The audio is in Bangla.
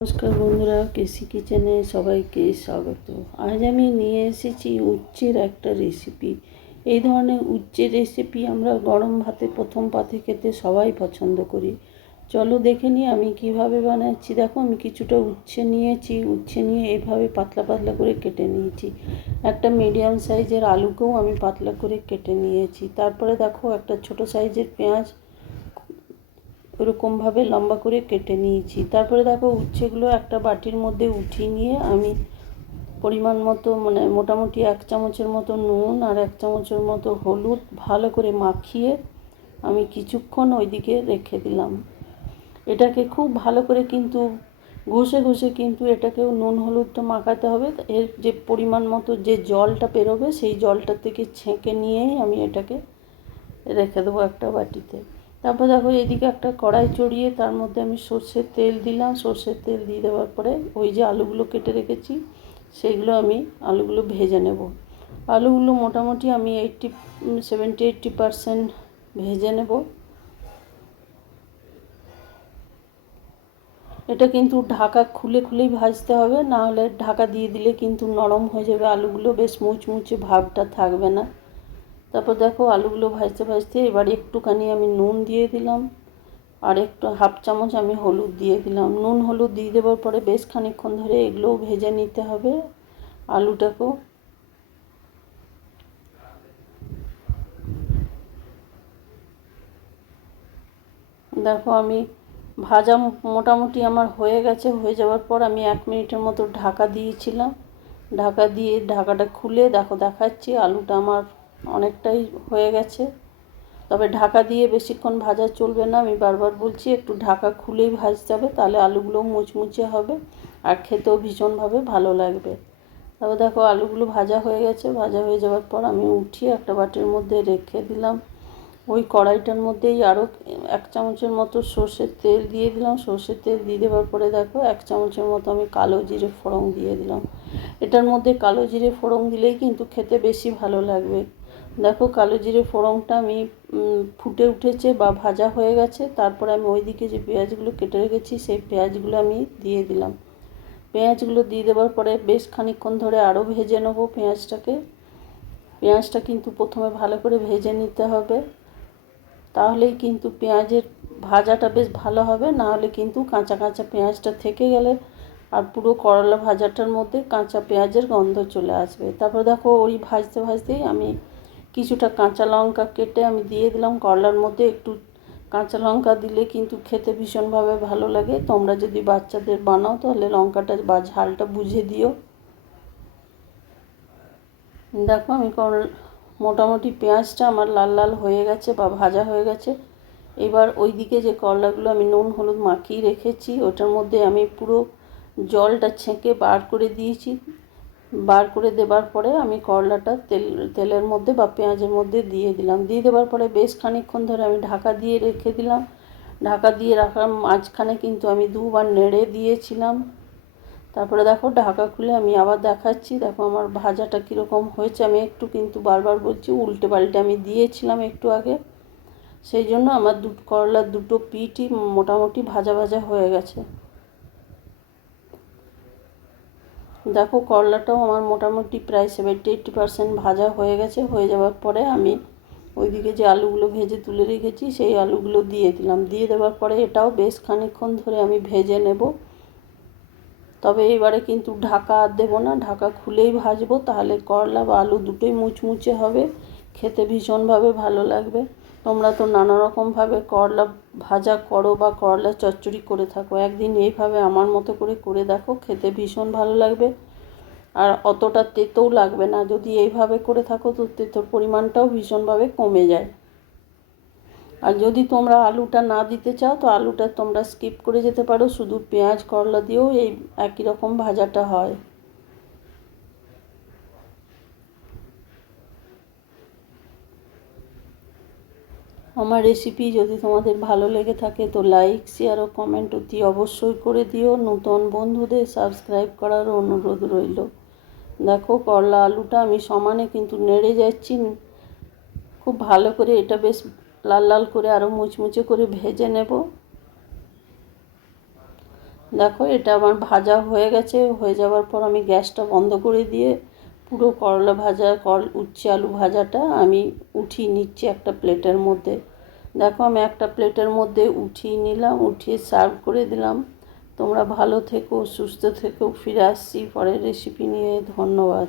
নমস্কার বন্ধুরা, কেসি কিচেনে সবাইকে স্বাগত। আজ আমি নিয়ে এসেছি উচ্চের একটা রেসিপি এই ধরনের উচ্চের রেসিপি আমরা গরম ভাতে, প্রথম পাতে খেতে সবাই পছন্দ করি। চলো দেখে নিই আমি কীভাবে বানাচ্ছি। দেখো, আমি কিছুটা উচ্ছে নিয়েছি। উচ্ছে নিয়ে এভাবে পাতলা পাতলা করে কেটে নিয়েছি। একটা মিডিয়াম সাইজের আলুকেও আমি পাতলা করে কেটে নিয়েছি। তারপরে দেখো, একটা ছোট সাইজের পেঁয়াজ ওরকমভাবে লম্বা করে কেটে নিয়েছি। তারপরে দেখো উচ্ছেগুলো একটা বাটির মধ্যে উঠিয়ে নিয়ে আমি পরিমাণ মতো মানে মোটামুটি এক চামচের মতো নুন আর এক চামচের মতো হলুদ ভালো করে মাখিয়ে আমি কিছুক্ষণ ওইদিকে রেখে দিলাম। এটাকে খুব ভালো করে কিন্তু ঘষে ঘষে কিন্তু এটাকেও নুন হলুদটা মাখাতে হবে। এর যে পরিমাণ মতো যে জলটা বেরোবে সেই জলটা থেকে ছেঁকে নিয়েই আমি এটাকে রেখে দেবো একটা বাটিতে। তারপর দেখো এদিকে একটা কড়াই চড়িয়ে তার মধ্যে আমি সর্ষের তেল দিলাম। সর্ষের তেল দিয়ে দেওয়ার পরে ওই যে আলুগুলো কেটে রেখেছি সেইগুলো আমি আলুগুলো ভেজে নেব। আলুগুলো মোটামুটি আমি এইটটি সেভেন্টি এইটটি পারসেন্ট ভেজে নেব। এটা কিন্তু ঢাকা খুলে খুলেই ভাজতে হবে, না হলে ঢাকা দিয়ে দিলে কিন্তু নরম হয়ে যাবে। আলুগুলো বেশ মুচমুচে ভাবটা থাকবে না। তারপর দেখো আলুগুলো ভাজতে ভাজতে এবার একটুখানি আমি নুন দিয়ে দিলাম। আর একটু হাফ চামচ আমি হলুদ দিয়ে দিলাম। নুন হলুদ দিয়ে দেওয়ার পরে বেশ খানিক্ষণ ধরে এগুলোও ভেজে নিতে হবে আলুটাকেও। দেখো আমি ভাজা মোটামুটি আমার হয়ে গেছে। হয়ে যাওয়ার পর আমি এক মিনিটের মতো ঢাকা দিয়েছিলাম। ঢাকা দিয়ে ঢাকাটা খুলে দেখো দেখাচ্ছি আলুটা আমার অনেকটাই হয়ে গেছে। তবে ঢাকা দিয়ে বেশিক্ষণ ভাজা চলবে না, আমি বারবার বলছি, একটু ঢাকা খুলেই ভাজতে হবে, তাহলে আলুগুলো মুচমুচে হবে আর খেতেও ভীষণভাবে ভালো লাগবে। তারপর দেখো, আলুগুলো ভাজা হয়ে গেছে, ভাজা হয়ে যাওয়ার পর আমি উঠিয়ে একটা বাটির মধ্যে রেখে দিলাম। ওই কড়াইটার মধ্যেই আরও এক চামচের মতো সর্ষের তেল দিয়ে দিলাম। সর্ষের তেল দিয়ে দেওয়ার পরে দেখো, এক চামচের মতো আমি কালো জিরে ফোড়ন দিয়ে দিলাম। এটার মধ্যে কালো জিরে ফোড়ন দিলেই কিন্তু খেতে বেশি ভালো লাগবে। দেখো কালো জিরে ফোড়নটা আমি ফুটে উঠেছে বা ভাজা হয়ে গেছে, তারপরে আমি ওইদিকে যে পেঁয়াজগুলো কেটে রেখেছি, সেই পেঁয়াজগুলো আমি দিয়ে দিলাম। পেঁয়াজগুলো দিয়ে দেওয়ার পরে বেশ খানিকক্ষণ ধরে আরও ভেজে নেব পেঁয়াজটাকে। পেঁয়াজটা কিন্তু প্রথমে ভালো করে ভেজে নিতে হবে। তাহলেই কিন্তু পেঁয়াজের ভাজাটা বেশ ভালো হবে না হলে কিন্তু কাঁচা কাঁচা পেঁয়াজটা থেকে গেলে আর পুরো করলা ভাজাটার মধ্যে কাঁচা পেঁয়াজের গন্ধ চলে আসবে। তারপর দেখো ওই ভাজতে ভাজতেই আমি কিছুটা কাঁচা লঙ্কা কেটে আমি দিয়ে দিলাম। করলার মধ্যে একটু কাঁচা লঙ্কা দিলে কিন্তু খেতে ভীষণভাবে ভালো লাগে। তোমরা যদি বাচ্চাদের বানাও, তাহলে লঙ্কাটা বা ঝালটা বুঝে দিও। দেখো, আমি মোটামুটি পেঁয়াজটা আমার লাল লাল হয়ে গেছে বা ভাজা হয়ে গেছে। এবার ওই দিকে যে করলাগুলো আমি নুন, হলুদ মাখিয়ে রেখেছি, ওটার মধ্যে আমি পুরো জলটা ছেঁকে বার করে দিয়েছি। বার করে দেবার পরে আমি করলাটা তেল, তেলের মধ্যে বা পেঁয়াজের মধ্যে দিয়ে দিলাম। দিয়ে দেওয়ার পরে বেশ খানিক্ষণ ধরে আমি ঢাকা দিয়ে রেখে দিলাম। ঢাকা দিয়ে রাখার মাঝখানে কিন্তু আমি দুবার নেড়ে দিয়েছিলাম। তারপরে দেখো ঢাকা খুলে আমি আবার দেখাচ্ছি। দেখো আমার ভাজাটা কীরকম হয়েছে। আমি একটু কিন্তু বারবার বলছি, উল্টে পাল্টে আমি দিয়েছিলাম একটু আগে। সেই জন্য আমার দু করলার দুটো পিঠই মোটামুটি ভাজা ভাজা হয়ে গেছে। দেখো করলাটাও আমার মোটামুটি প্রায় সেভেন্টি এইটটি পারসেন্ট ভাজা হয়ে গেছে। হয়ে যাওয়ার পরে আমি ওইদিকে যে আলুগুলো ভেজে তুলে রেখেছি, সেই আলুগুলো দিয়ে দিলাম। দিয়ে দেওয়ার পরে এটাও বেশ খানিক্ষণ ধরে আমি ভেজে নেব। তবে এবারে কিন্তু ঢাকা আর দেবো না, ঢাকা খুলেই ভাজবো, তাহলে করলা বা আলু দুটোই মুচমুচে হবে, খেতে ভীষণভাবে ভালো লাগবে। তোমরা তো নানা রকমভাবে করলা ভাজা করো বা করলা চচ্চড়ি করে থাকো, একদিন এইভাবে আমার মতো করে করে দেখো, খেতে ভীষণ ভালো লাগবে। আর অতটা তেতেও লাগবে না। যদি এইভাবে করে থাকো তো তেতোর পরিমাণটাও ভীষণভাবে কমে যায়। আর যদি তোমরা আলুটা না দিতে চাও, তো আলুটা তোমরা স্কিপ করে যেতে পারো। শুধু পেঁয়াজ, করলা দিয়েও এই একই রকম ভাজাটা হয়। আমার রেসিপি যদি তোমাদের ভালো লেগে থাকে, তো লাইক শেয়ার ও কমেন্ট অতি অবশ্যই করে দিও। নতুন বন্ধুদের সাবস্ক্রাইব করার অনুরোধ রইল। দেখো, করলা আলুটা আমি সমানে কিন্তু নেড়ে যাচ্ছি। খুব ভালো করে এটা বেশ লাল লাল করে আরও মুচমুচে করে ভেজে নেব। দেখো, এটা আমার ভাজা হয়ে গেছে। হয়ে যাওয়ার পর আমি গ্যাসটা বন্ধ করে দিয়ে পুরো করলা ভাজা, কল, উচ্ছে আলু ভাজাটা আমি উঠিয়ে নিচ্ছি একটা প্লেটের মধ্যে। দেখো, আমি একটা প্লেটের মধ্যে উঠিয়ে নিলাম, উঠিয়ে সার্ভ করে দিলাম। তোমরা ভালো থেকো সুস্থ থেকো। ফিরে আসছি পরের রেসিপি নিয়ে। ধন্যবাদ।